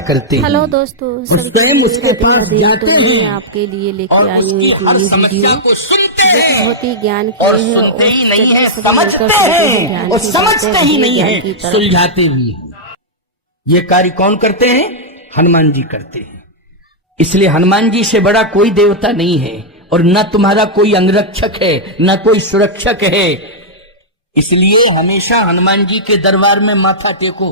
करते हैं। हेलो दोस्तों, स्वयं उसके पास जाते हैं आपके लिए लेके और आई हूँ उसकी एक हर नई समस्या वीडियो को सुनते जो कि हैं बहुत ही ज्ञान की और है सुनते ही नहीं चलिए है, सभी समझते मिलकर सुनते हैं ज्ञान और की समझते बातें, ही बढ़िए नहीं ज्ञान की है, तरफ। सुलझाते भी हैं। ये कार्य कौन करते हैं? हनुमान जी करते हैं। इसलिए हनुमान जी से बड़ा कोई देवता नहीं है और न तुम्हारा कोई अंगरक्षक है, न कोई सुरक्षक है। इसलिए हमेशा हनुमान जी के दरबार में माथा टेको।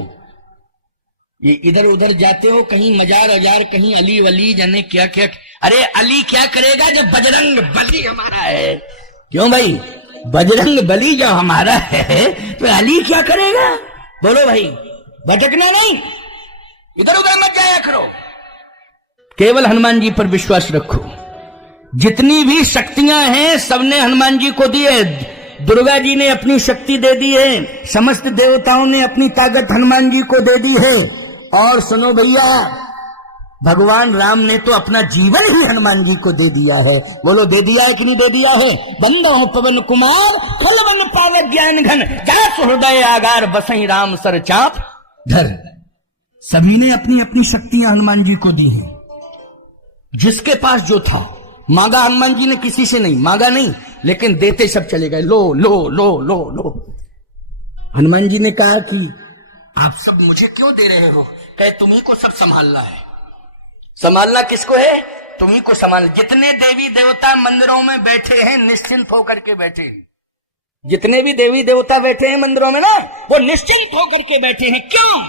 ये इधर उधर जाते हो, कहीं मजार अजार, कहीं अली वली, जाने क्या क्या। अरे अली क्या करेगा जब बजरंग बली हमारा है? क्यों भाई, बजरंग बली जो हमारा है तो अली क्या करेगा? बोलो भाई, भटकना नहीं, इधर उधर मत जाया करो, केवल हनुमान जी पर विश्वास रखो। जितनी भी शक्तियां हैं सबने हनुमान जी को दी है। दुर्गा जी ने अपनी शक्ति दे दी है, समस्त देवताओं ने अपनी ताकत हनुमान जी को दे दी है। और सुनो भैया, भगवान राम ने तो अपना जीवन ही हनुमान जी को दे दिया है। बोलो, दे दिया है कि नहीं दे दिया है? बंदो पवन कुमार खलवन पावक ज्ञान घन, जास हृदय आगार बसई राम सर चाप धर। सभी ने अपनी अपनी शक्तियां हनुमान जी को दी हैं। जिसके पास जो था मांगा, हनुमान जी ने किसी से नहीं मांगा, नहीं, लेकिन देते सब चले गए। लो लो लो लो लो। हनुमान जी ने कहा कि आप सब मुझे क्यों दे रहे हो? कहे तुम्ही को सब संभालना है। संभालना किसको है? तुम्ही को संभाल। जितने देवी देवता मंदिरों में बैठे हैं निश्चिंत होकर के बैठे हैं। जितने भी देवी देवता बैठे हैं मंदिरों में ना, वो निश्चिंत होकर के बैठे हैं। क्यों?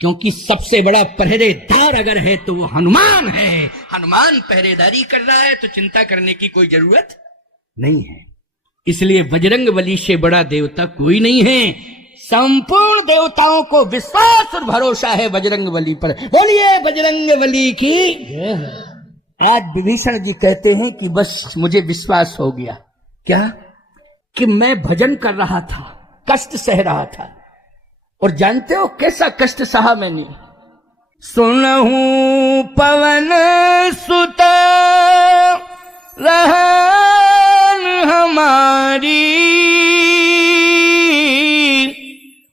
क्योंकि सबसे बड़ा पहरेदार अगर है तो वो हनुमान है। हनुमान पहरेदारी कर रहा है तो चिंता करने की कोई जरूरत नहीं है। इसलिए बजरंग बली से बड़ा देवता कोई नहीं है। संपूर्ण देवताओं को विश्वास और भरोसा है बजरंग बली पर। बोलिए बजरंग बली की। आज विभीषण जी कहते हैं कि बस मुझे विश्वास हो गया। क्या? कि मैं भजन कर रहा था, कष्ट सह रहा था। और जानते हो कैसा कष्ट सहा मैंने? सुनहूं पवन सुत रहन हमारी,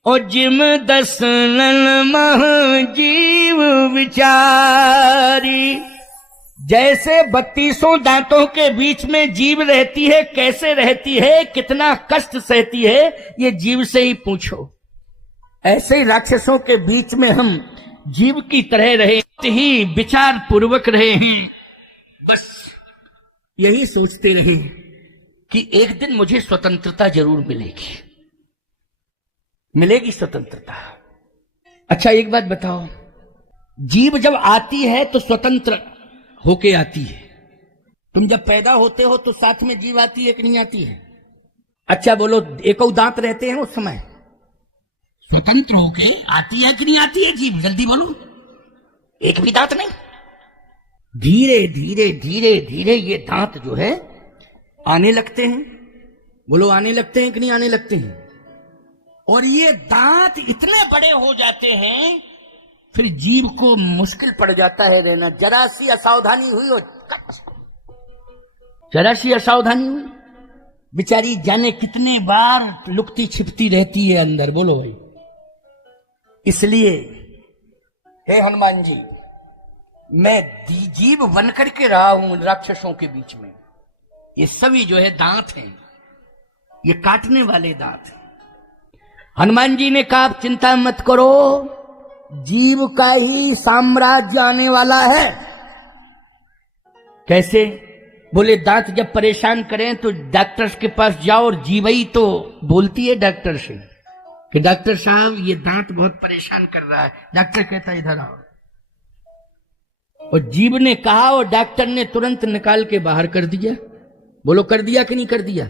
और जिम दसनन मह जीव विचारी। जैसे 32 दांतों के बीच में जीव रहती है, कैसे रहती है, कितना कष्ट सहती है, ये जीव से ही पूछो। ऐसे ही राक्षसों के बीच में हम जीव की तरह रहे, ही विचार पूर्वक रहे हैं। बस यही सोचते रहे कि एक दिन मुझे स्वतंत्रता जरूर मिलेगी, मिलेगी स्वतंत्रता। अच्छा एक बात बताओ, जीव जब आती है तो स्वतंत्र होके आती है। तुम जब पैदा होते हो तो साथ में जीव आती है कि नहीं आती है? अच्छा बोलो, एक दांत रहते हैं उस समय, स्वतंत्र होके आती है कि नहीं आती है जीव? जल्दी बोलो, एक भी दांत नहीं। धीरे धीरे धीरे धीरे ये दांत जो है आने लगते हैं। बोलो, आने लगते हैं कि नहीं आने लगते हैं? और ये दांत इतने बड़े हो जाते हैं फिर जीव को मुश्किल पड़ जाता है रहना। जरा सी असावधानी हुई हो, जरा सी असावधानी हुई, बेचारी जाने कितने बार लुकती छिपती रहती है अंदर। बोलो भाई। इसलिए हे हनुमान जी, मैं जीव बनकर के रहा हूं राक्षसों के बीच में। ये सभी जो है दांत हैं, ये काटने वाले दांत हैं। हनुमान जी ने कहा, चिंता मत करो, जीव का ही साम्राज्य आने वाला है। कैसे? बोले, दांत जब परेशान करें तो डॉक्टर के पास जाओ, और जीवई तो बोलती है डॉक्टर से कि डॉक्टर साहब ये दांत बहुत परेशान कर रहा है। डॉक्टर कहता है इधर आओ, और जीव ने कहा और डॉक्टर ने तुरंत निकाल के बाहर कर दिया। बोलो, कर दिया कि नहीं कर दिया?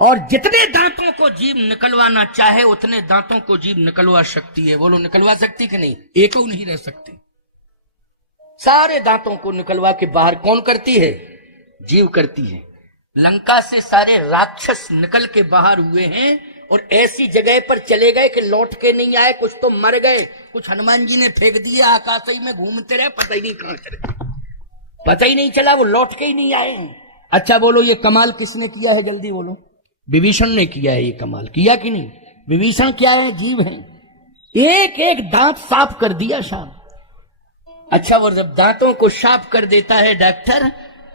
और जितने दांतों को जीव निकलवाना चाहे उतने दांतों को जीव निकलवा सकती है। बोलो, निकलवा सकती कि नहीं? एक नहीं रह सकती। सारे दांतों को निकलवा के बाहर कौन करती है? जीव करती है। लंका से सारे राक्षस निकल के बाहर हुए हैं और ऐसी जगह पर चले गए कि लौट के नहीं आए। कुछ तो मर गए, कुछ हनुमान जी ने फेंक दिया, आकाश ही में घूमते रहे, पता ही नहीं कहां चले, पता ही नहीं चला, वो लौट के ही नहीं आए। अच्छा बोलो, ये कमाल किसने किया है? जल्दी बोलो। विभीषण ने किया है ये कमाल। किया कि नहीं? विभीषण क्या है? जीव है। एक एक दांत साफ कर दिया साहब। अच्छा, वो जब दांतों को साफ कर देता है डॉक्टर,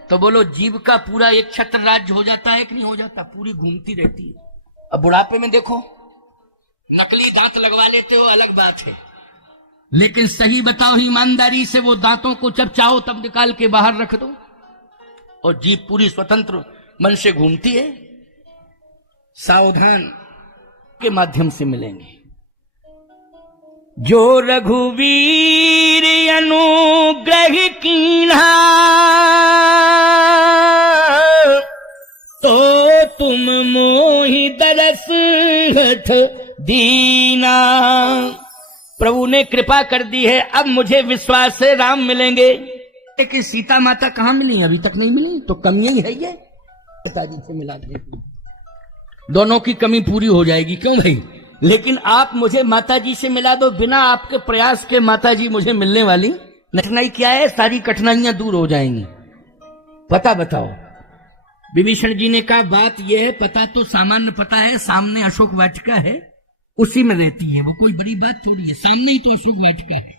तो बोलो जीभ का पूरा एक छत्र राज्य हो जाता है कि नहीं हो जाता? पूरी घूमती रहती है। अब बुढ़ापे में देखो, नकली दांत लगवा लेते हो अलग बात है, लेकिन सही बताओ ईमानदारी से, वो दांतों को जब चाहो तब निकाल के बाहर रख दो और जीभ पूरी स्वतंत्र मन से घूमती है। सावधान के माध्यम से मिलेंगे। जो रघुवीर अनुग्रह कीन्हा, तो तुम मोहि दरस हठ दीना। प्रभु ने कृपा कर दी है, अब मुझे विश्वास है राम मिलेंगे। कि सीता माता कहां मिली? अभी तक नहीं मिली, तो कमी ही है ये। पिताजी से मिला दे, दोनों की कमी पूरी हो जाएगी। क्यों भाई? लेकिन आप मुझे माता जी से मिला दो, बिना आपके प्रयास के माता जी मुझे मिलने वाली कठिनाई क्या है? सारी कठिनाइयां दूर हो जाएंगी। पता बताओ। विभीषण जी ने कहा बात यह है, पता तो सामान्य पता है, सामने अशोक वाटिका है, उसी में रहती है, वो कोई बड़ी बात थोड़ी है, सामने ही तो अशोक वाटिका है,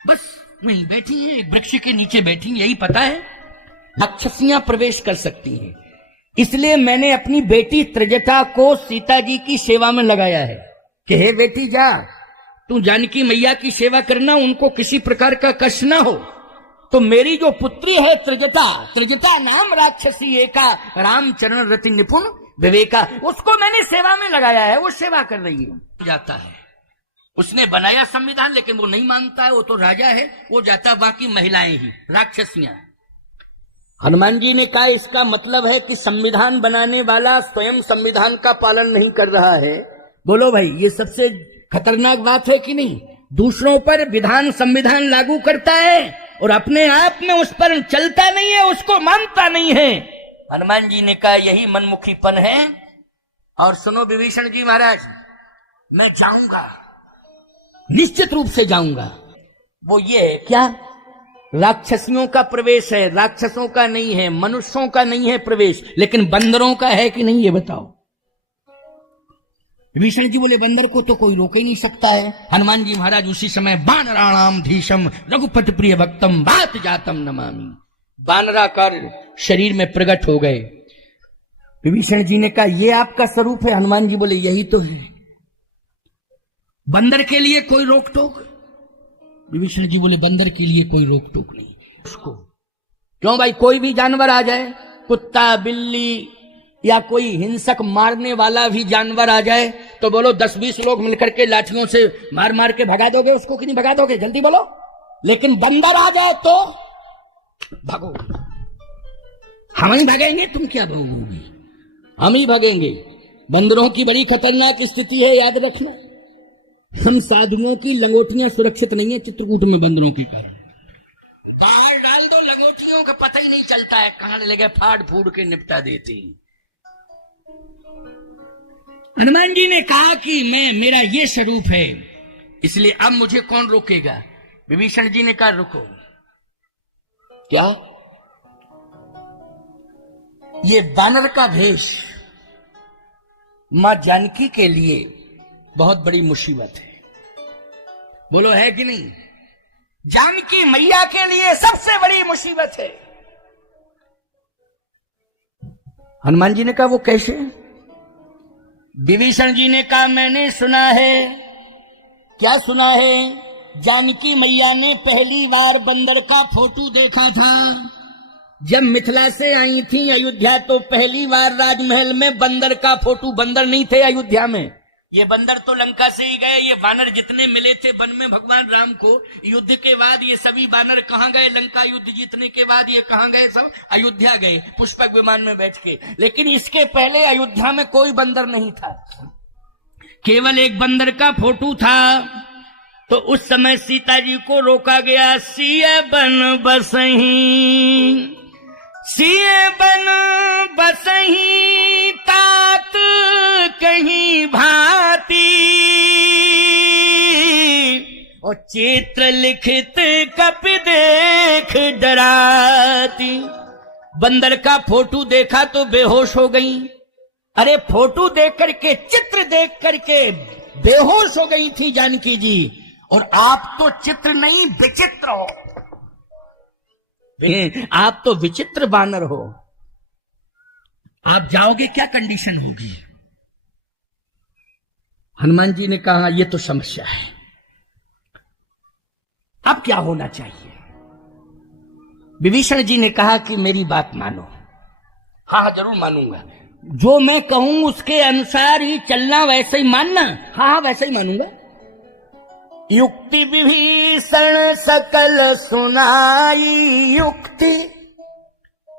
बस वहीं बैठी है, एक वृक्ष के नीचे बैठी, यही पता है। राक्षसियां प्रवेश कर सकती हैं, इसलिए मैंने अपनी बेटी त्रिजटा को सीता जी की सेवा में लगाया है कि हे बेटी जा, तू जानकी मैया की सेवा करना, उनको किसी प्रकार का कष्ट ना हो। तो मेरी जो पुत्री है त्रिजटा, त्रिजटा नाम राक्षसी एका, रामचरण रति निपुण विवेका, उसको मैंने सेवा में लगाया है, वो सेवा कर रही है। जाता है, उसने बनाया संविधान, लेकिन वो नहीं मानता है, वो तो राजा है, वो जाता, बाकी महिलाएं ही राक्षसियां। हनुमान जी ने कहा इसका मतलब है कि संविधान बनाने वाला स्वयं संविधान का पालन नहीं कर रहा है। बोलो भाई, ये सबसे खतरनाक बात है कि नहीं? दूसरों पर विधान संविधान लागू करता है और अपने आप में उस पर चलता नहीं है, उसको मानता नहीं है। हनुमान जी ने कहा यही मनमुखीपन है। और सुनो विभीषण जी महाराज, मैं जाऊंगा, निश्चित रूप से जाऊंगा। वो ये है क्या? राक्षसियों का प्रवेश है, राक्षसों का नहीं है, मनुष्यों का नहीं है प्रवेश, लेकिन बंदरों का है कि नहीं, ये बताओ। विभीषण जी बोले बंदर को तो कोई रोक ही नहीं सकता है। हनुमान जी महाराज उसी समय बानराणाम धीशम रघुपति प्रिय भक्तम बात जातम नमामि, बानराकार शरीर में प्रकट हो गए। विभीषण जी ने कहा ये आपका स्वरूप है? हनुमान जी बोले यही तो है। बंदर के लिए कोई रोक टोक? विभीषण जी बोले बंदर के लिए कोई रोक टोक नहीं। उसको क्यों भाई? कोई भी जानवर आ जाए, कुत्ता बिल्ली या कोई हिंसक मारने वाला भी जानवर आ जाए, तो बोलो 10-20 लोग मिलकर के लाठियों से मार मार के भगा दोगे उसको कि नहीं भगा दोगे? जल्दी बोलो। लेकिन बंदर आ जाए तो भागो। हम ही भागेंगे, तुम क्या भागोगे? हम ही भागेंगे। बंदरों की बड़ी खतरनाक स्थिति है, याद रखना। हम साधुओं की लंगोटियां सुरक्षित नहीं है चित्रकूट में बंदरों के कारण। बाहर डाल दो, लंगोटियों का पता ही नहीं चलता है कहां लगे, फाड़ फूड़ के निपटा देते हैं। हनुमान जी ने कहा कि मेरा ये स्वरूप है, इसलिए अब मुझे कौन रोकेगा? विभीषण जी ने कहा रुको। क्या? ये बानर का भेष मां जानकी के लिए बहुत बड़ी मुसीबत है। बोलो है कि नहीं? जानकी मैया के लिए सबसे बड़ी मुसीबत है। हनुमान जी ने कहा वो कैसे? विभीषण जी ने कहा मैंने सुना है। क्या सुना है? जानकी मैया ने पहली बार बंदर का फोटो देखा था जब मिथिला से आई थी अयोध्या, तो पहली बार राजमहल में बंदर का फोटो। बंदर नहीं थे अयोध्या में, ये बंदर तो लंका से ही गए। ये बानर जितने मिले थे वन में भगवान राम को युद्ध के बाद, ये सभी बानर कहां गए? लंका युद्ध जीतने के बाद ये कहां गए? सब अयोध्या गए, पुष्पक विमान में बैठ के। लेकिन इसके पहले अयोध्या में कोई बंदर नहीं था, केवल एक बंदर का फोटो था। तो उस समय सीता जी को रोका गया। सिय बन बसही, सिय बन बसही तात कहीं भांति, और चित्र लिखित कपि देख डराती। बंदर का फोटो देखा तो बेहोश हो गई। अरे फोटो देख करके, चित्र देख करके बेहोश हो गई थी जानकी जी। और आप तो चित्र नहीं विचित्र हो, आप तो विचित्र बानर हो। आप जाओगे क्या कंडीशन होगी? हनुमान जी ने कहा यह तो समस्या है, अब क्या होना चाहिए? विभीषण जी ने कहा कि मेरी बात मानो। हाँ जरूर मानूंगा, जो मैं कहूं उसके अनुसार ही चलना, वैसे ही मानना। हाँ वैसे ही मानूंगा। युक्ति विभीषण सकल सुनाई,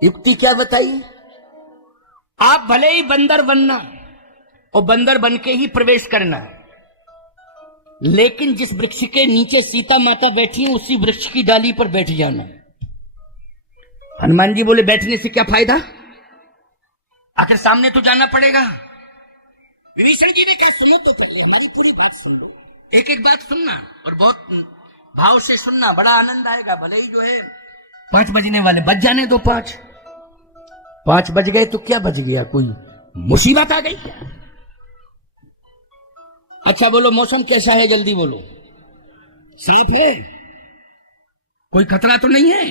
युक्ति क्या बताई? आप भले ही बंदर बनना और बंदर बन के ही प्रवेश करना, लेकिन जिस वृक्ष के नीचे सीता माता बैठी है उसी वृक्ष की डाली पर बैठ जाना। हनुमान जी बोले बैठने से क्या फायदा, आखिर सामने तो जाना पड़ेगा। विभीषण जी ने कहा सुनो तो पहले हमारी पूरी बात सुन लो, एक एक बात सुनना और बहुत भाव से सुनना, बड़ा आनंद आएगा। भले ही जो है 5 बजने वाले, बज जाने दो। 5 बज गए तो क्या बज गया, कोई मुसीबत आ गई? अच्छा बोलो मौसम कैसा है, जल्दी बोलो। साफ है, कोई खतरा तो नहीं है?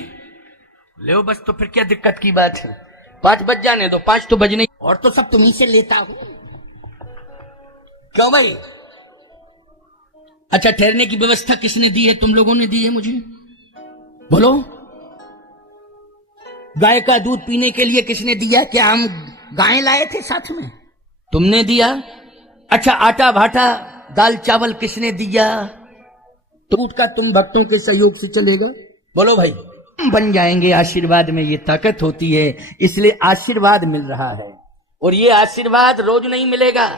ले बस, तो फिर क्या दिक्कत की बात है? 5 बज जाने दो, 5 तो बजने, और तो सब तुम्हीं से लेता हूं। क्यों भाई? अच्छा ठहरने की व्यवस्था किसने दी है? तुम लोगों ने दी है मुझे, बोलो। गाय का दूध पीने के लिए किसने दिया? क्या हम गाय लाए थे साथ में? तुमने दिया। अच्छा आटा भाटा दाल चावल किसने दिया? दूध का तुम भक्तों के सहयोग से चलेगा, बोलो भाई। बन जाएंगे, आशीर्वाद में ये ताकत होती है, इसलिए आशीर्वाद मिल रहा है। और ये आशीर्वाद रोज नहीं मिलेगा,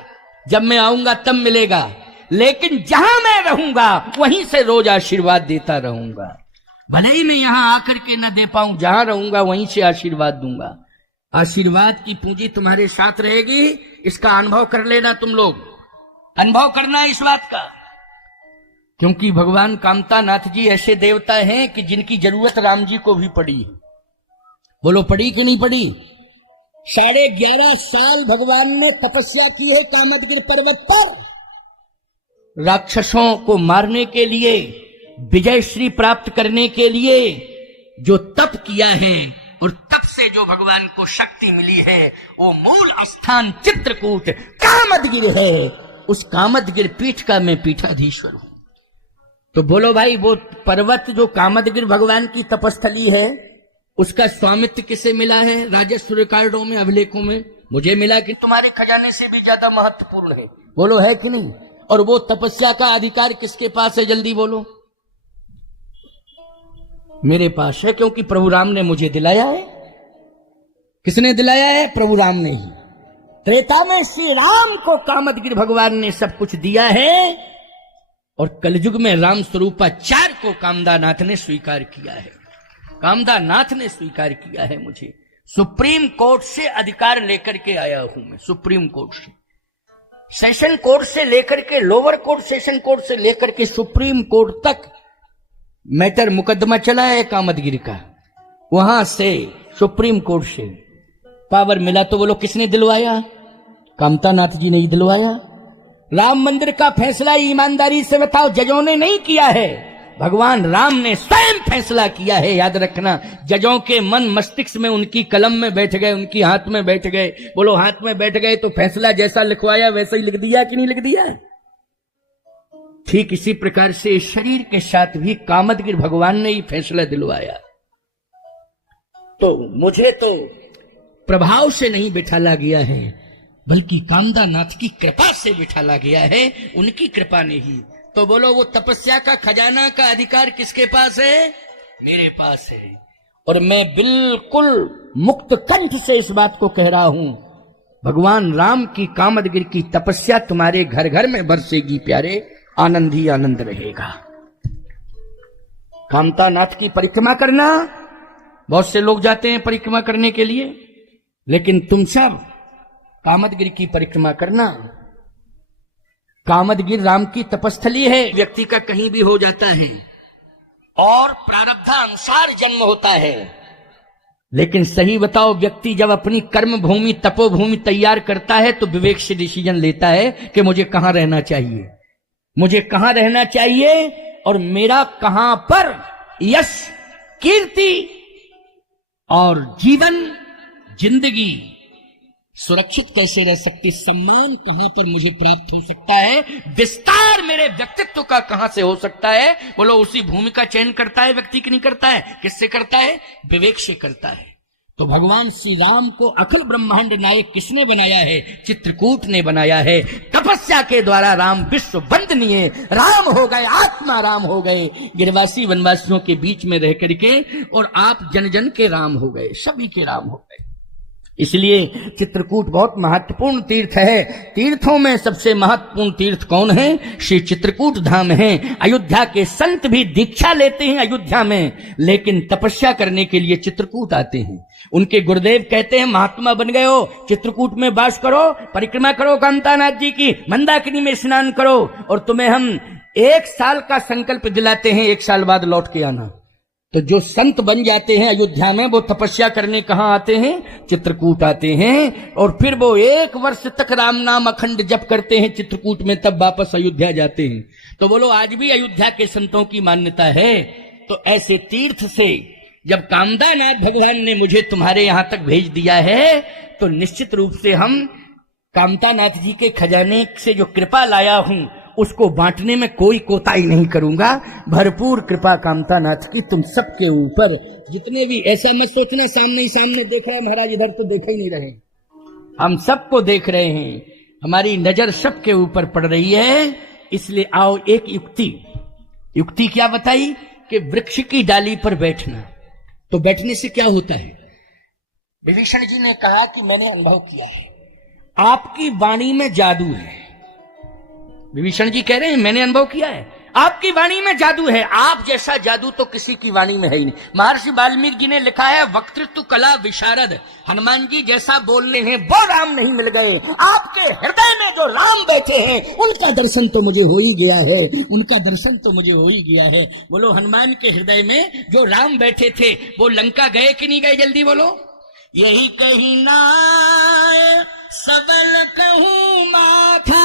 जब मैं आऊंगा तब मिलेगा, लेकिन जहां मैं रहूंगा वहीं से रोज आशीर्वाद देता रहूंगा। भले ही मैं यहां आकर के न दे पाऊं, जहां रहूंगा वहीं से आशीर्वाद दूंगा। आशीर्वाद की पूंजी तुम्हारे साथ रहेगी, इसका अनुभव कर लेना। तुम लोग अनुभव करना इस बात का, क्योंकि भगवान कामता नाथ जी ऐसे देवता हैं कि जिनकी जरूरत राम जी को भी पड़ी। बोलो पड़ी कि नहीं पड़ी? 11.5 साल भगवान ने तपस्या की है कामदगिरि पर्वत पर, राक्षसों को मारने के लिए, विजय श्री प्राप्त करने के लिए जो तप किया है, और तप से जो भगवान को शक्ति मिली है, वो मूल स्थान चित्रकूट कामदगिरि है। उस कामदगिरि पीठ का मैं पीठाधीश्वर हूं। तो बोलो भाई, वो पर्वत जो कामदगिरि भगवान की तपस्थली है, उसका स्वामित्व किसे मिला है? राजस्व रिकॉर्डों में, अभिलेखों में मुझे मिला कि तुम्हारे खजाने से भी ज्यादा महत्वपूर्ण है। बोलो है कि नहीं? और वो तपस्या का अधिकार किसके पास है? जल्दी बोलो। मेरे पास है, क्योंकि प्रभु राम ने मुझे दिलाया है। किसने दिलाया है? प्रभु राम ने ही। त्रेता में श्री राम को कामदगिरि भगवान ने सब कुछ दिया है, और कलयुग में राम स्वरूपाचार्य को कामदानाथ ने स्वीकार किया है। कामदानाथ ने स्वीकार किया है मुझे। सुप्रीम कोर्ट से अधिकार लेकर के आया हूं मैं, सुप्रीम कोर्ट से, सेशन कोर्ट से लेकर के, लोअर कोर्ट, सेशन कोर्ट से लेकर के सुप्रीम कोर्ट तक मैटर मुकदमा चला है कामदगिरि का। वहां से सुप्रीम कोर्ट से पावर मिला, तो बोलो किसने दिलवाया? कामतानाथ जी ने ही दिलवाया। राम मंदिर का फैसला ईमानदारी से बताओ, जजों ने नहीं किया है, भगवान राम ने स्वयं फैसला किया है। याद रखना, जजों के मन मस्तिष्क में, उनकी कलम में बैठ गए, उनकी हाथ में बैठ गए। बोलो हाथ में बैठ गए तो फैसला जैसा लिखवाया वैसा ही लिख दिया कि नहीं लिख दिया? ठीक इसी प्रकार से शरीर के साथ भी कामदगिरि भगवान ने ही फैसला दिलवाया। तो मुझे तो प्रभाव से नहीं बिठाला गया है, बल्कि कामदानाथ की कृपा से बिठाला गया है, उनकी कृपा ने ही। तो बोलो वो तपस्या का खजाना का अधिकार किसके पास है? मेरे पास है। और मैं बिल्कुल मुक्त कंठ से इस बात को कह रहा हूं, भगवान राम की कामदगिरि की तपस्या तुम्हारे घर घर में बरसेगी प्यारे, आनंद ही आनंद रहेगा। कामतानाथ की परिक्रमा करना, बहुत से लोग जाते हैं परिक्रमा करने के लिए, लेकिन तुम सब कामदगिरि की परिक्रमा करना। कामदगिरि राम की तपस्थली है। व्यक्ति का कहीं भी हो जाता है और प्रारब्धानुसार जन्म होता है, लेकिन सही बताओ, व्यक्ति जब अपनी कर्म भूमि, तपोभूमि तैयार करता है तो विवेक से डिसीजन लेता है कि मुझे कहां रहना चाहिए। मुझे कहां रहना चाहिए और मेरा कहां पर यश, कीर्ति और जीवन, जिंदगी सुरक्षित कैसे रह सकती, सम्मान कहां पर मुझे प्राप्त हो सकता है, विस्तार मेरे व्यक्तित्व का कहां से हो सकता है। बोलो, उसी भूमि का चयन करता है व्यक्ति की नहीं करता है? किससे करता है? विवेक से करता है। तो भगवान श्री राम को अखिल ब्रह्मांड नायक किसने बनाया है? चित्रकूट ने बनाया है। तपस्या के द्वारा राम विश्व वंदनीय राम हो गए, आत्मा राम हो गए, गिरवासी वनवासियों के बीच में रह करके, और आप जन जन के राम हो गए, सभी के राम हो गए। इसलिए चित्रकूट बहुत महत्वपूर्ण तीर्थ है। तीर्थों में सबसे महत्वपूर्ण तीर्थ कौन है? श्री चित्रकूट धाम है। अयोध्या के संत भी दीक्षा लेते हैं अयोध्या में, लेकिन तपस्या करने के लिए चित्रकूट आते हैं। उनके गुरुदेव कहते हैं, महात्मा बन गए हो, चित्रकूट में वास करो, परिक्रमा करो कामतानाथ जी की, मंदाकिनी में स्नान करो, और तुम्हें हम 1 साल का संकल्प दिलाते हैं, 1 साल बाद लौट के आना। तो जो संत बन जाते हैं अयोध्या में, वो तपस्या करने कहां आते हैं? चित्रकूट आते हैं, और फिर वो 1 वर्ष तक राम नाम अखंड जप करते हैं चित्रकूट में, तब वापस अयोध्या जाते हैं। तो बोलो, आज भी अयोध्या के संतों की मान्यता है। तो ऐसे तीर्थ से जब कामदानाथ भगवान ने मुझे तुम्हारे यहां तक भेज दिया है, तो निश्चित रूप से हम कामतानाथ जी के खजाने से जो कृपा लाया हूं, उसको बांटने में कोई कोताही नहीं करूंगा। भरपूर कृपा कामतानाथ की तुम सबके ऊपर, जितने भी, ऐसा मत सोचना सामने ही सामने देख रहे हैं महाराज, इधर तो देख ही नहीं रहे, हम सबको देख रहे हैं, हमारी नजर सबके ऊपर पड़ रही है। इसलिए आओ, एक युक्ति क्या बताई कि वृक्ष की डाली पर बैठना। तो बैठने से क्या होता है? विभीषण जी ने कहा कि मैंने अनुभव किया है, आपकी वाणी में जादू है। विभीषण जी कह रहे हैं, मैंने अनुभव किया है, आपकी वाणी में जादू है। आप जैसा जादू तो किसी की वाणी में है ही नहीं। महर्षि वाल्मीकि जी ने लिखा है, वक्तृत्व कला विशारद, हनुमान जी जैसा बोलने हैं वो राम नहीं मिल गए। आपके हृदय में जो राम बैठे हैं, उनका दर्शन तो मुझे हो ही गया है, उनका दर्शन तो मुझे हो ही गया है। बोलो, हनुमान के हृदय में जो राम बैठे थे, वो लंका गए कि नहीं गए? जल्दी बोलो। यही कही ना सबल कहूं माथा,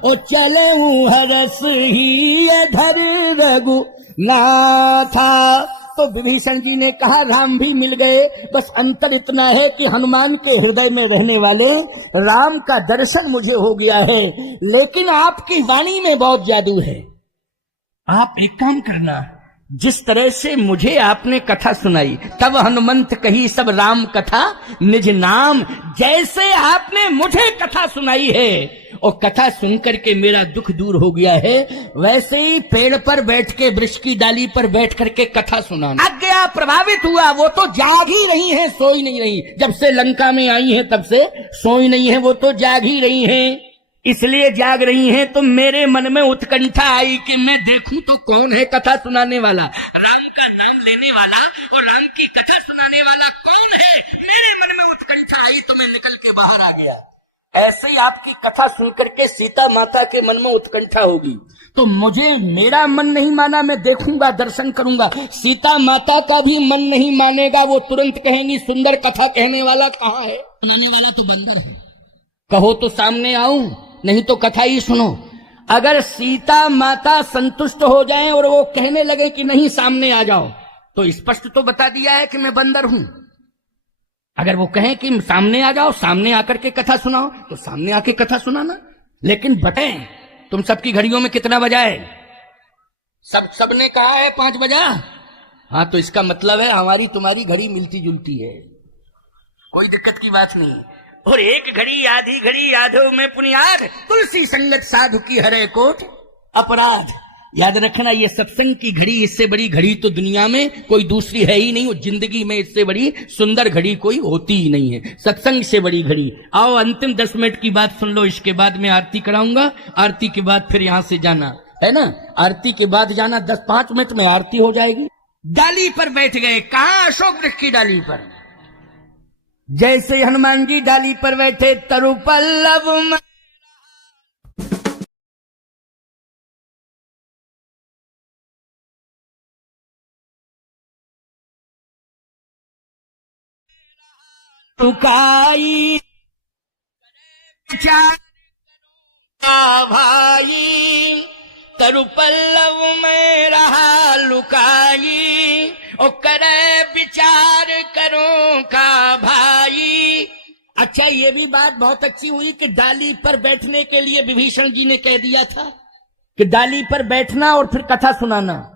और चले हरस ही धर रघु नाथा। तो विभीषण जी ने कहा, राम भी मिल गए, बस अंतर इतना है कि हनुमान के हृदय में रहने वाले राम का दर्शन मुझे हो गया है, लेकिन आपकी वाणी में बहुत जादू है। आप एक काम करना, जिस तरह से मुझे आपने कथा सुनाई, तब हनुमंत कही सब राम कथा निज नाम, जैसे आपने मुझे कथा सुनाई है और कथा सुनकर के मेरा दुख दूर हो गया है, वैसे ही पेड़ पर बैठ के, वृक्ष की डाली पर बैठ करके कथा सुनाना। आज्ञा प्रभावित हुआ, वो तो जाग ही रही है, सोई नहीं रही। जब से लंका में आई है तब से सोई नहीं है, वो तो जाग ही रही है। इसलिए जाग रही हैं, तो मेरे मन में उत्कंठा आई कि मैं देखूं तो कौन है कथा सुनाने वाला, राम का नाम लेने वाला और राम की कथा सुनाने वाला कौन है। मेरे मन में उत्कंठा आई तो मैं निकल के बाहर आ गया। ऐसे ही आपकी कथा सुनकर के सीता माता के मन में उत्कंठा होगी, तो मुझे, मेरा मन नहीं माना, मैं देखूंगा, दर्शन करूंगा। सीता माता का भी मन नहीं मानेगा, वो तुरंत कहेंगी, सुंदर कथा कहने वाला कहाँ है? सुनाने वाला तो बंदर है, कहो तो सामने आऊं, नहीं तो कथा ही सुनो। अगर सीता माता संतुष्ट हो जाएं और वो कहने लगे कि नहीं सामने आ जाओ, तो स्पष्ट तो बता दिया है कि मैं बंदर हूं। अगर वो कहें कि सामने आ जाओ, सामने आकर के कथा सुनाओ, तो सामने आके कथा सुनाना। लेकिन बताएं, तुम सबकी घड़ियों में कितना बजा है? सबने कहा है 5 बजा। हाँ, तो इसका मतलब है हमारी तुम्हारी घड़ी मिलती जुलती है, कोई दिक्कत की बात नहीं। और एक घड़ी आधी घड़ी यादों में पुनियाद, तुलसी संगत साधु की हरे कोट अपराध। याद रखना, ये सत्संग की घड़ी, इससे बड़ी घड़ी तो दुनिया में कोई दूसरी है ही नहीं, और जिंदगी में इससे बड़ी सुंदर घड़ी कोई होती ही नहीं है, सत्संग से बड़ी घड़ी। आओ, अंतिम 10 मिनट की बात सुन लो, इसके बाद मैं आरती कराऊंगा। आरती के बाद फिर यहां से जाना है ना, आरती के बाद जाना, 10-5 मिनट में आरती हो जाएगी। डाली पर बैठ गए, कहां? अशोक वृक्ष की डाली पर। जैसे हनुमान जी डाली पर बैठे, तरु पल्लव टुकाई भाई तरु पल्लव में रहा लुकाई, ओ करे विचार करो का भाई। अच्छा, ये भी बात बहुत अच्छी हुई कि डाली पर बैठने के लिए विभीषण जी ने कह दिया था कि डाली पर बैठना और फिर कथा सुनाना।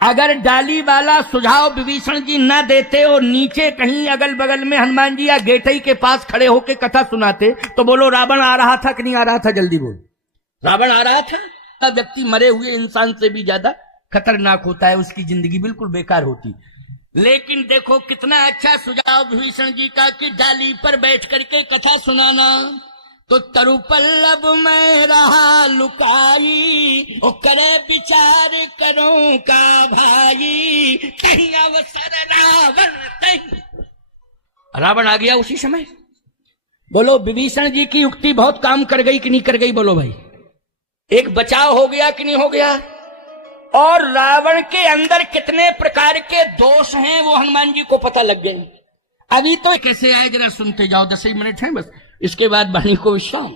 अगर डाली वाला सुझाव विभीषण जी न देते और नीचे कहीं अगल बगल में हनुमान जी या गेटई के पास खड़े होकर कथा सुनाते, तो बोलो रावण आ रहा था कि नहीं आ रहा था? जल्दी बोलो। रावण आ रहा था। तब व्यक्ति मरे हुए इंसान से भी ज्यादा खतरनाक होता है, उसकी जिंदगी बिल्कुल बेकार होती। लेकिन देखो कितना अच्छा सुझाव विभीषण जी का कि डाली पर बैठ करके कथा सुनाना। तो तरु पल्लव में रहा लुकाई, ओ करे विचार करो का भाई, कहीं अवसर रावण तहीं। रावण आ गया उसी समय। बोलो विभीषण जी की युक्ति बहुत काम कर गई कि नहीं कर गई? बोलो भाई, एक बचाव हो गया कि नहीं हो गया? और रावण के अंदर कितने प्रकार के दोष हैं वो हनुमान जी को पता लग गए। अभी तो कैसे आए जरा सुनते जाओ, 10 ही मिनट हैं बस, इसके बाद वाणी को विश्राम।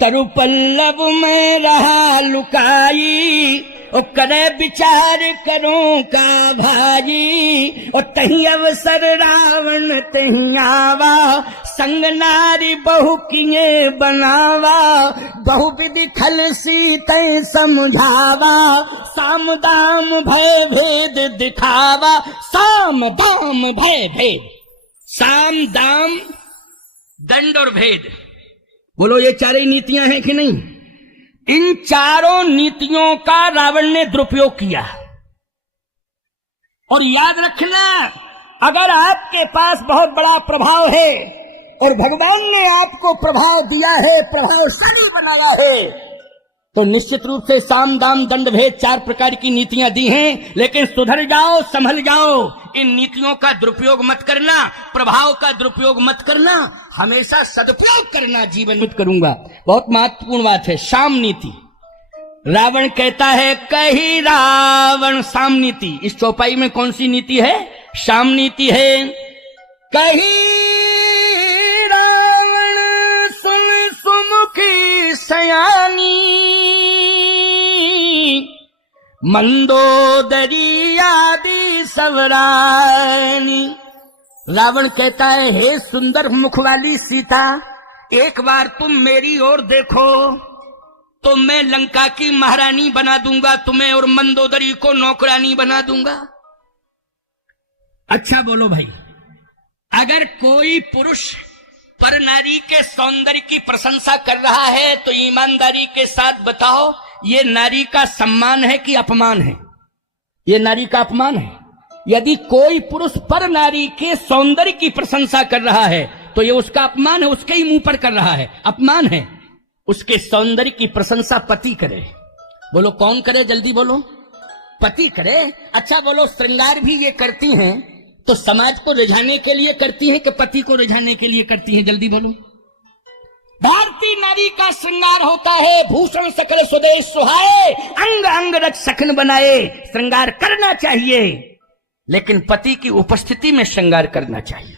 तरु पल्लव में रहा लुकाई, ओ करे विचार करो का भाई, और तहीं अवसर रावण तहीं आवा, संग नारी बहु किए बनावा, बहु विधि खल सीते समझावा, साम दाम भय भेद दिखावा। साम दाम भय भेद, साम दाम दंड और भेद, बोलो ये चारों नीतियां हैं कि नहीं? इन चारों नीतियों का रावण ने दुरुपयोग किया। और याद रखना, अगर आपके पास बहुत बड़ा प्रभाव है और भगवान ने आपको प्रभाव दिया है, प्रभावशाली बनाया है, तो निश्चित रूप से साम दाम दंड भेद 4 प्रकार की नीतियां दी हैं। लेकिन सुधर जाओ, संभल जाओ, इन नीतियों का दुरुपयोग मत करना, प्रभाव का दुरुपयोग मत करना, हमेशा सदुपयोग करना। जीवन में करूंगा, बहुत महत्वपूर्ण बात है। साम नीति, रावण कहता है कही रावण साम नीति। इस चौपाई में कौन सी नीति है? साम नीति है। कही रावण सुन सुमुखी सयानी, मंदोदरी आदि सवरानी। रावण कहता है हे सुंदर मुख वाली सीता, एक बार तुम मेरी ओर देखो तो मैं लंका की महारानी बना दूंगा तुम्हें, और मंदोदरी को नौकरानी बना दूंगा। अच्छा बोलो भाई, अगर कोई पुरुष पर नारी के सौंदर्य की प्रशंसा कर रहा है तो ईमानदारी के साथ बताओ, ये नारी का सम्मान है कि अपमान है? ये नारी का अपमान है। यदि कोई पुरुष पर नारी के सौंदर्य की प्रशंसा कर रहा है तो ये उसका अपमान है, उसके ही मुंह पर कर रहा है, अपमान है। उसके सौंदर्य की प्रशंसा पति करे। बोलो कौन करे? जल्दी बोलो। पति करे। अच्छा बोलो, श्रृंगार भी ये करती हैं तो समाज को रिझाने के लिए करती हैं कि पति को रिझाने के लिए करती हैं? जल्दी बोलो। भारतीय नारी का श्रृंगार होता है भूषण सकल स्वदेश सुहाए, अंग अंग रच सखन बनाए। श्रृंगार करना चाहिए, लेकिन पति की उपस्थिति में श्रृंगार करना चाहिए।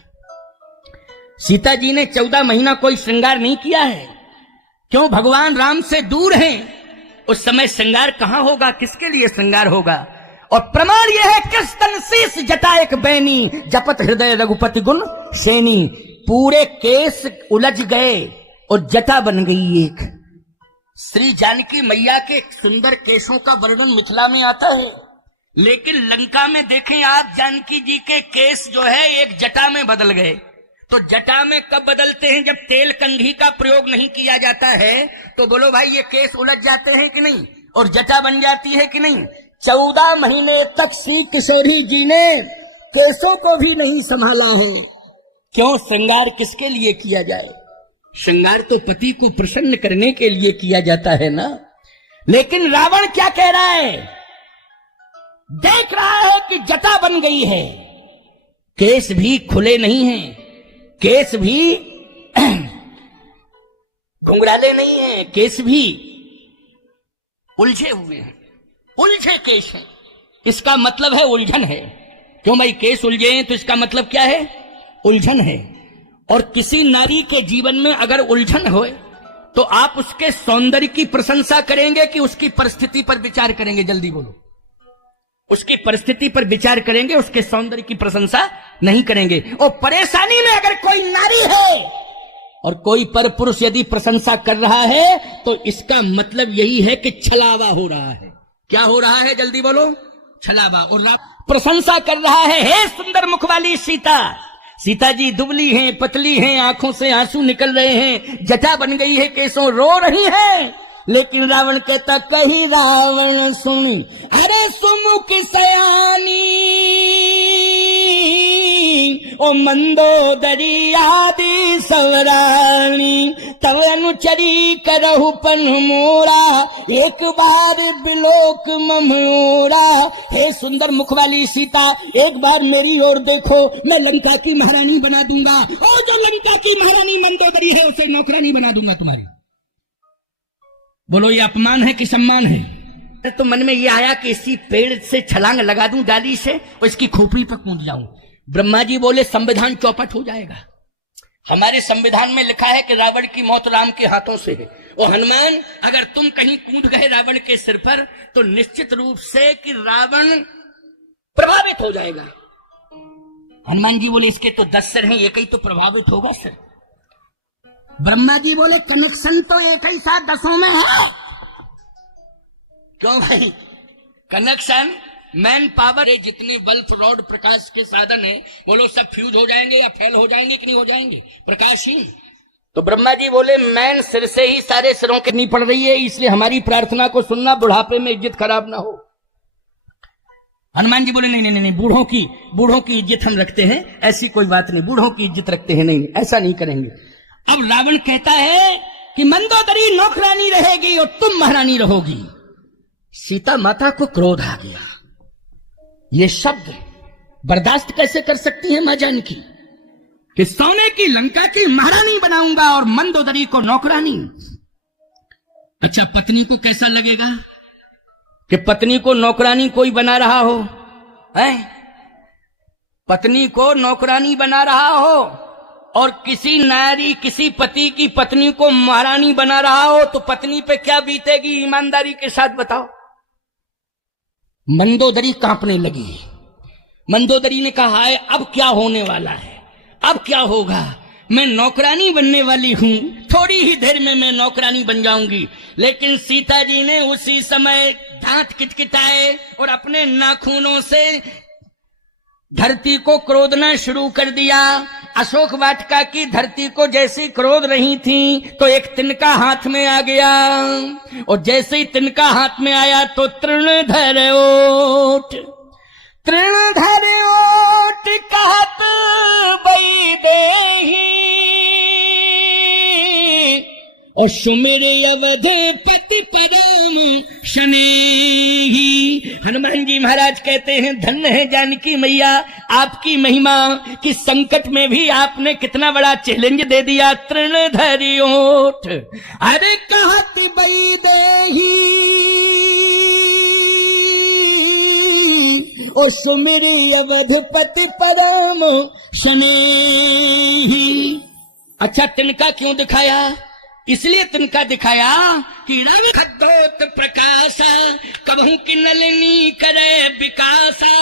सीता जी ने 14 महीना कोई श्रृंगार नहीं किया है। क्यों? भगवान राम से दूर हैं। उस समय श्रृंगार कहां होगा? किसके लिए श्रृंगार होगा? और प्रमाण यह है किस तन शीस जटा एक बैनी, जपत हृदय रघुपति गुण सेनी। पूरे केस उलझ गए और जटा बन गई एक। श्री जानकी मैया के सुंदर केशों का वर्णन मिथिला में आता है, लेकिन लंका में देखें आप, जानकी जी के केस जो है एक जटा में बदल गए। तो जटा में कब बदलते हैं? जब तेल कंघी का प्रयोग नहीं किया जाता है। तो बोलो भाई, ये केस उलझ जाते हैं कि नहीं? और जटा बन जाती है कि नहीं? 14 महीने तक श्री किशोरी जी ने केसों को भी नहीं संभाला है। क्यों? श्रृंगार किसके लिए किया जाए? श्रृंगार तो पति को प्रसन्न करने के लिए किया जाता है ना। लेकिन रावण क्या कह रहा है? देख रहा है कि जटा बन गई है, केस भी खुले नहीं हैं, केस भी घुंघराले नहीं हैं, केस भी उलझे हुए हैं, उलझे केस हैं। इसका मतलब है उलझन है। क्यों भाई? केस उलझे हैं तो इसका मतलब क्या है? उलझन है। और किसी नारी के जीवन में अगर उलझन हो तो आप उसके सौंदर्य की प्रशंसा करेंगे कि उसकी परिस्थिति पर विचार करेंगे? जल्दी बोलो। उसकी परिस्थिति पर विचार करेंगे, उसके सौंदर्य की प्रशंसा नहीं करेंगे। और परेशानी में अगर कोई नारी है और कोई पर पुरुष यदि प्रशंसा कर रहा है तो इसका मतलब यही है कि छलावा हो रहा है। क्या हो रहा है? जल्दी बोलो। छलावा। और प्रशंसा कर रहा है, हे सुंदर मुख वाली सीता। सीता जी दुबली हैं, पतली हैं, आंखों से आंसू निकल रहे हैं, जटा बन गई है, केसों रो रही है। लेकिन रावण कहता, कही रावण सुनी अरे सुमुख सयानी, ओ मंदोदरी आदि सवरानी, तब अनुचरी करहु पन मोरा, एक बार बिलोक ममोरा। हे सुंदर मुख वाली सीता, एक बार मेरी ओर देखो, मैं लंका की महारानी बना दूंगा, और जो लंका की महारानी मंदोदरी है उसे नौकरानी बना दूंगा तुम्हारी। बोलो, ये अपमान है कि सम्मान है? तो मन में ये आया कि इसी पेड़ से छलांग लगा दूं डाली से और इसकी खोपड़ी पर कूद जाऊं। ब्रह्मा जी बोले, संविधान चौपट हो जाएगा। हमारे संविधान में लिखा है कि रावण की मौत राम के हाथों से है। और हनुमान, अगर तुम कहीं कूद गए रावण के सिर पर तो निश्चित रूप से कि रावण प्रभावित हो जाएगा। हनुमान जी बोले, इसके तो 10 सिर हैं, एक ही तो प्रभावित होगा सर। ब्रह्मा जी बोले, कनेक्शन तो एक ही साथ 10 में है। क्यों भाई? कनेक्शन, मैन पावर, जितने बल्ब, रॉड, प्रकाश के साधन है वो लोग सब फ्यूज हो जाएंगे या फेल हो जाएंगे कि नहीं हो जाएंगे? प्रकाश ही। तो ब्रह्मा जी बोले, मैन सिर से ही सारे सिरों के नहीं पड़ रही है, इसलिए हमारी प्रार्थना को सुनना, बुढ़ापे में इज्जत खराब ना हो। हनुमान जी बोले, नहीं नहीं नहीं, बूढ़ों की इज्जत हम रखते हैं, ऐसी कोई बात नहीं, बूढ़ों की इज्जत रखते हैं, नहीं ऐसा नहीं करेंगे। अब रावण कहता है कि मंदोदरी नौकरानी रहेगी और तुम महारानी रहोगी। सीता माता को क्रोध आ गया। ये शब्द बर्दाश्त कैसे कर सकती है मां जानकी कि सोने की लंका की महारानी बनाऊंगा और मंदोदरी को नौकरानी? अच्छा, पत्नी को कैसा लगेगा कि पत्नी को नौकरानी कोई बना रहा हो? है पत्नी को नौकरानी बना रहा हो और किसी नारी, किसी पति की पत्नी को महारानी बना रहा हो तो पत्नी पे क्या बीतेगी? ईमानदारी के साथ बताओ। मंदोदरी कांपने लगी। मंदोदरी ने कहा है, अब क्या होने वाला है, अब क्या होगा? मैं नौकरानी बनने वाली हूं, थोड़ी ही देर में मैं नौकरानी बन जाऊंगी। लेकिन सीता जी ने उसी समय दांत किटकिटाए और अपने नाखूनों से धरती को क्रोधना शुरू कर दिया। अशोक वाटिका की धरती को जैसी क्रोध रही थी तो एक तिनका हाथ में आ गया, और जैसे ही तिनका हाथ में आया तो तृणधर ओट कहत बई देही, और सुमिर अवधे पति परम शनेही। हनुमान जी महाराज कहते हैं, धन्य है जानकी मैया, आपकी महिमा कि संकट में भी आपने कितना बड़ा चैलेंज दे दिया। तृणधरि ओठ अरे कहत बई देही, ओ सुमिर अवधपति परम शनेही। अच्छा, तिनका क्यों दिखाया? इसलिए तिनका दिखाया कि रवि खद्दोत प्रकाशा, कबहू की नलिनी करे विकासा,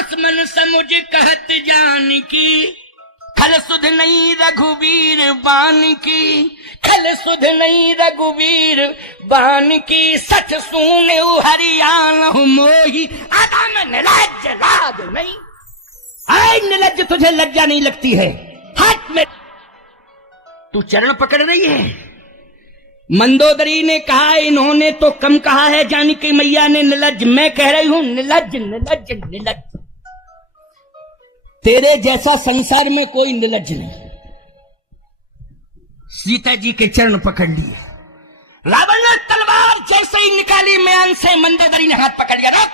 असमन समुझ कहत जानकी, खल सुध नहीं रघुवीर बान की, खल सुध नहीं रघुवीर बान की, सच सुने हरियाण मोही, आधा में निलज्ज लाज नहीं। आए निलज्ज, तुझे लज्जा नहीं लगती है? हाथ में तू चरण पकड़ रही है। मंदोदरी ने कहा, इन्होंने तो कम कहा है, जानकी मैया ने निलज्ज। मैं कह रही हूं निलज्ज निलज्ज निलज्ज। तेरे जैसा संसार में कोई निलज्ज नहीं। सीता जी के चरण पकड़ लिए। रावण ने तलवार जैसे ही निकाली म्यान से, मंदोदरी ने हाथ पकड़ लिया। रख।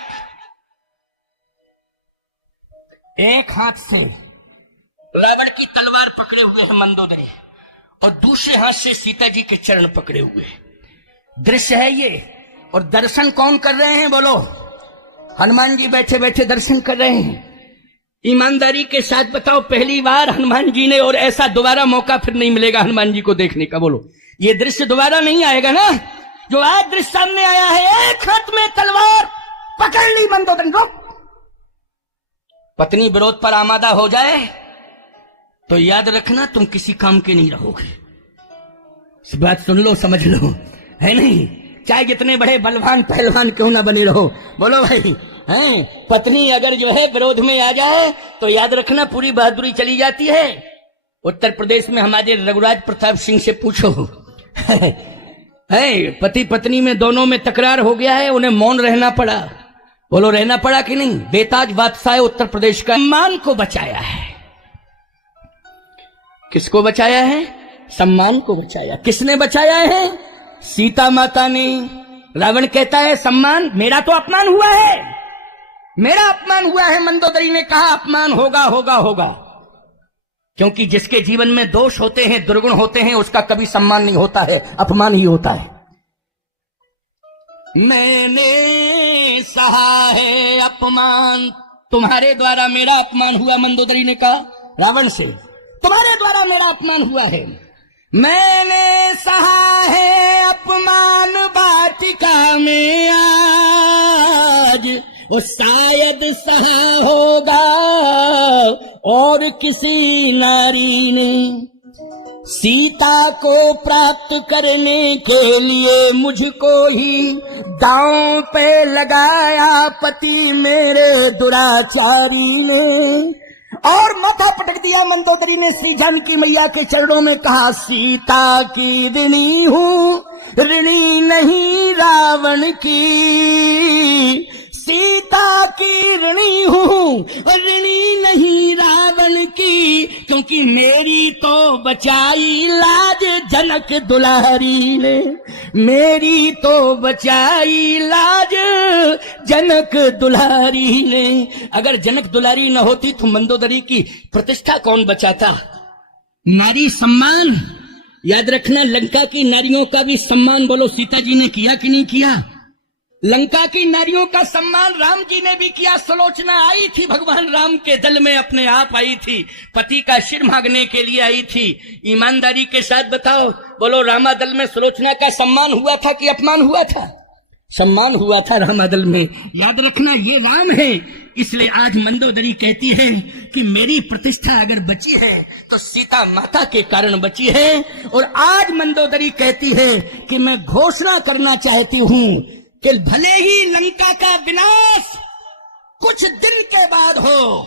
एक हाथ से रावण की तलवार पकड़े हुए है मंदोदरी, और दूसरे हाथ से सीता जी के चरण पकड़े हुए। दृश्य है ये। और दर्शन कौन कर रहे हैं? बोलो। हनुमान जी बैठे बैठे दर्शन कर रहे हैं। ईमानदारी के साथ बताओ, पहली बार हनुमान जी ने, और ऐसा दोबारा मौका फिर नहीं मिलेगा हनुमान जी को देखने का, बोलो, ये दृश्य दोबारा नहीं आएगा ना। जो आज दृश्य सामने आया है, एक हाथ में तलवार पकड़ ली मंदोदरी, रोक। पत्नी विरोध पर आमादा हो जाए तो याद रखना तुम किसी काम के नहीं रहोगे। इस बात सुन लो, समझ लो, है नहीं। चाहे जितने बड़े बलवान पहलवान क्यों ना बने रहो, बोलो भाई, हैं? पत्नी अगर जो है विरोध में आ जाए तो याद रखना पूरी बहादुरी चली जाती है। उत्तर प्रदेश में हमारे रघुराज प्रताप सिंह से पूछो, है पति पत्नी में दोनों में तकरार हो गया है, उन्हें मौन रहना पड़ा। बोलो रहना पड़ा कि नहीं। बेताज बादशाह उत्तर प्रदेश का सम्मान को बचाया है। किसको बचाया है? सम्मान को बचाया। किसने बचाया है? सीता माता ने। रावण कहता है सम्मान मेरा तो अपमान हुआ है, मेरा अपमान हुआ है। मंदोदरी ने कहा अपमान होगा होगा होगा, क्योंकि जिसके जीवन में दोष होते हैं, दुर्गुण होते हैं, उसका कभी सम्मान नहीं होता है, अपमान ही होता है। मैंने सहा है अपमान, तुम्हारे द्वारा मेरा अपमान हुआ। मंदोदरी ने कहा रावण से, तुम्हारे द्वारा मेरा अपमान हुआ है। मैंने सहा है अपमान वाटिका में आज, वो शायद सहा होगा और किसी नारी ने। सीता को प्राप्त करने के लिए मुझको ही दांव पे लगाया पति मेरे दुराचारी ने। और माथा पटक दिया मंदोदरी ने श्री जानकी मैया के चरणों में, कहा सीता की ऋणी हूं, ऋणी नहीं रावण की। सीता की ऋणी हूं, ऋणी नहीं रावण की, क्योंकि मेरी तो बचाई लाज जनक दुलारी ने। मेरी तो बचाई लाज जनक दुलारी ने। अगर जनक दुलारी न होती तो मंदोदरी की प्रतिष्ठा कौन बचाता? नारी सम्मान, याद रखना लंका की नारियों का भी सम्मान बोलो सीता जी ने किया कि नहीं किया? लंका की नारियों का सम्मान राम जी ने भी किया। सुलोचना आई थी भगवान राम के दल में, अपने आप आई थी, पति का सिर मांगने के लिए आई थी। ईमानदारी के साथ बताओ, बोलो रामा दल में सुलोचना का सम्मान हुआ था कि अपमान हुआ था? सम्मान हुआ था रामा दल में। याद रखना ये राम है। इसलिए आज मंदोदरी कहती है कि मेरी प्रतिष्ठा अगर बची है तो सीता माता के कारण बची है। और आज मंदोदरी कहती है कि मैं घोषणा करना चाहती हूं कि भले ही लंका का विनाश कुछ दिन के बाद हो,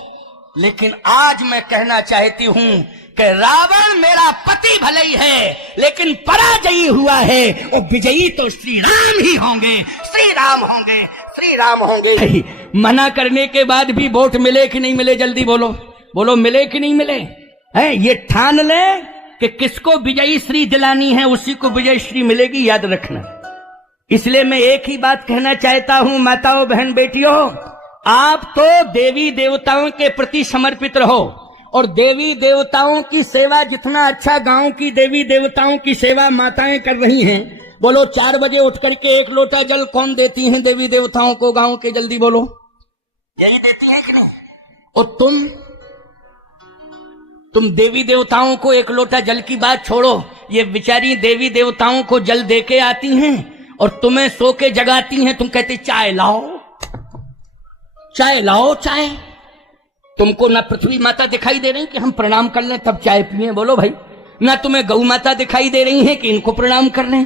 लेकिन आज मैं कहना चाहती हूं कि रावण मेरा पति भले ही है, लेकिन पराजयी हुआ है और विजयी तो श्री राम ही होंगे, श्री राम होंगे, श्री राम होंगे। मना करने के बाद भी वोट मिले कि नहीं मिले? जल्दी बोलो, बोलो मिले कि नहीं मिले? है ये ठान ले कि किसको विजयी श्री दिलानी है, उसी को विजय श्री मिलेगी, याद रखना। इसलिए मैं एक ही बात कहना चाहता हूं, माताओं बहन बेटियों, आप तो देवी देवताओं के प्रति समर्पित रहो। और देवी देवताओं की सेवा जितना अच्छा गांव की देवी देवताओं की सेवा माताएं कर रही हैं, बोलो 4 बजे उठ करके 1 लोटा जल कौन देती हैं देवी देवताओं को गांव के? जल्दी बोलो, यही देती है कि नहीं? और तुम देवी देवताओं को 1 लोटा जल की बात छोड़ो, ये बेचारी देवी देवताओं को जल दे के आती हैं और तुम्हें सो के जगाती हैं। तुम कहते चाय लाओ, चाय लाओ, चाय। तुमको ना पृथ्वी माता दिखाई दे रही कि हम प्रणाम कर लें तब चाय पिए? बोलो भाई। ना तुम्हें गौ माता दिखाई दे रही है कि इनको प्रणाम कर लें?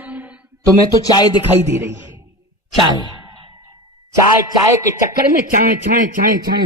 तुम्हें तो चाय दिखाई दे रही है। चाय चाय चाय के चक्कर में चाय चाय चाय चाय